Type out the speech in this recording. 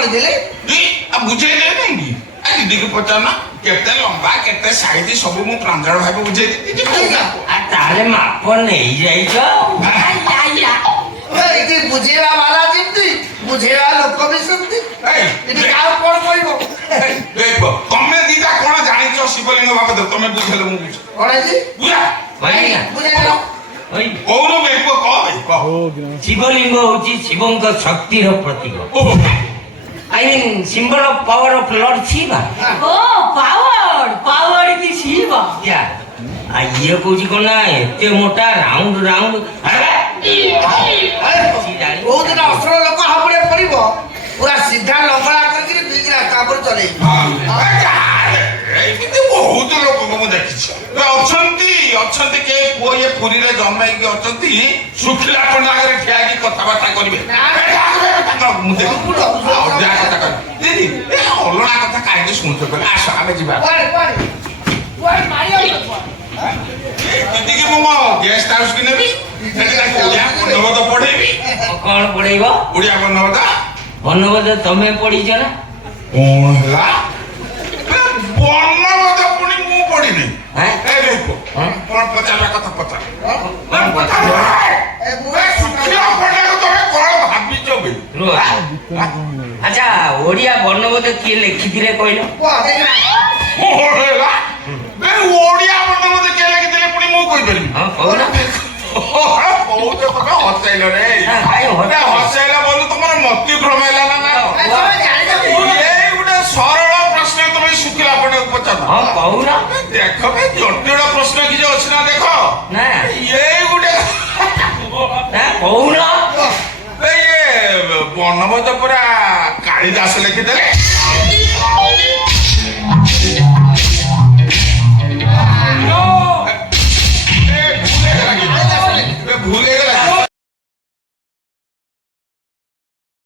ତୋଳିଦେଲେ ବୁଝେଇଲେ ନାଇଁ ଦିଦି କି ପଚାରୁନା କେତେ ଲମ୍ବା କେତେ ସାଇଜ ସବୁ ମୁଁ ପ୍ରାଞ୍ଜଳ ଭାବେ ବୁଝେଇ ଦେଇଛି ତାହେଲେ ମାପ ନେଇଯାଇଛ ଏଠି ବୁଝେଇବା ବାଲା ଯେମିତି ବୁଝେଇବା ଲୋକ ବି ସେମିତି ଏଠି କାହାକୁ କଣ କହିବ ତମେ ଦିଟା କଣ ଜାଣିଛ ଶିବଲିଙ୍ଗ ବାବଦ ତମେ ବୁଝେଇଲେ ମୁଁ ବୁଝ କଣ ହେଇଛି ବୁଝେଇଦେଲ କହୁନ ବେକ କହ ଶିବଲିଙ୍ଗ ହଉଛି ଶିବଙ୍କ ଶକ୍ତିର ପ୍ରତୀକ I mean symbol of power of Lord Shiva. Oh, power ki Shiva. Yeah. ये कौची कोना एते मोटा राउंड राउंड बहुत दिन अस्त्र लोक हाबड़े पड़िब पूरा सीधा लंगड़ा करके बीच रास्ता पर चले बहुत लोक ମୁଁ ଦେଖିଛି ଅଛନ୍ତି କେ ପୁଅ ଏ ପୁରୀରେ ଜନ୍ମ ହେଇକି ଅଛନ୍ତି ଶୁଖିଲା ପଣ୍ଡା ଆଗରେ ଠିଆ ହେଇକି କଥାବାର୍ତ୍ତା କରିବେ ଦିଦି ଅଲଣା କଥା କାହିଁକି ଶୁଣୁଛ କହିଲେ ଆସ ଆମେ ଯିବା ଦିଦିକି ମୁଁ ଗେଷ୍ଟ ହାଉସ କି ନେବି ବର୍ଣ୍ଣବୋଧ ପଢେଇବି କଣ ପଢେଇବ ଓଡିଆ ବର୍ଣ୍ଣବୋଧ ତମେ ପଢିଛ ନା କଣ ହେଲା ବର୍ଣ୍ଣବୋଧ ପୁଣି ମୁଁ ପଢିନି କଣ ପଚାରିଲା କଥା ପଚାର ତମେ କଣ ଭାବିଛ ଆଚ୍ଛା ଓଡିଆ ବର୍ଣ୍ଣବୋଧ କିଏ ଲେଖିଥିଲେ କହିଲ ଓଡିଆ ବର୍ଣ୍ଣବୋଧ କିଏ ଲେଖିଥିଲେ ପୁଣି ମୁଁ କହିପାରିବି କହୁନ ବହୁତ କଥା ହସାଇଲ ରେ ହସାଇଲା ବୋଲ ତମର ମତି ଭ୍ରମାଇଲା ନା ଗୋଟେ ସରଳ ପ୍ରଶ୍ନ ତମେ ଶୁଖିଲା ପଟେ ପଚାର କହୁନ ଦେଖ ଜଟିଳ ପ୍ରଶ୍ନ କିଛି ଅଛି ନା ଦେଖ ନା ଏଇ ଗୋଟେ କହୁନ ବର୍ଣ୍ଣବୋଧ ପୁରା କାଳିଦାସ ଲେଖିଦେଲେ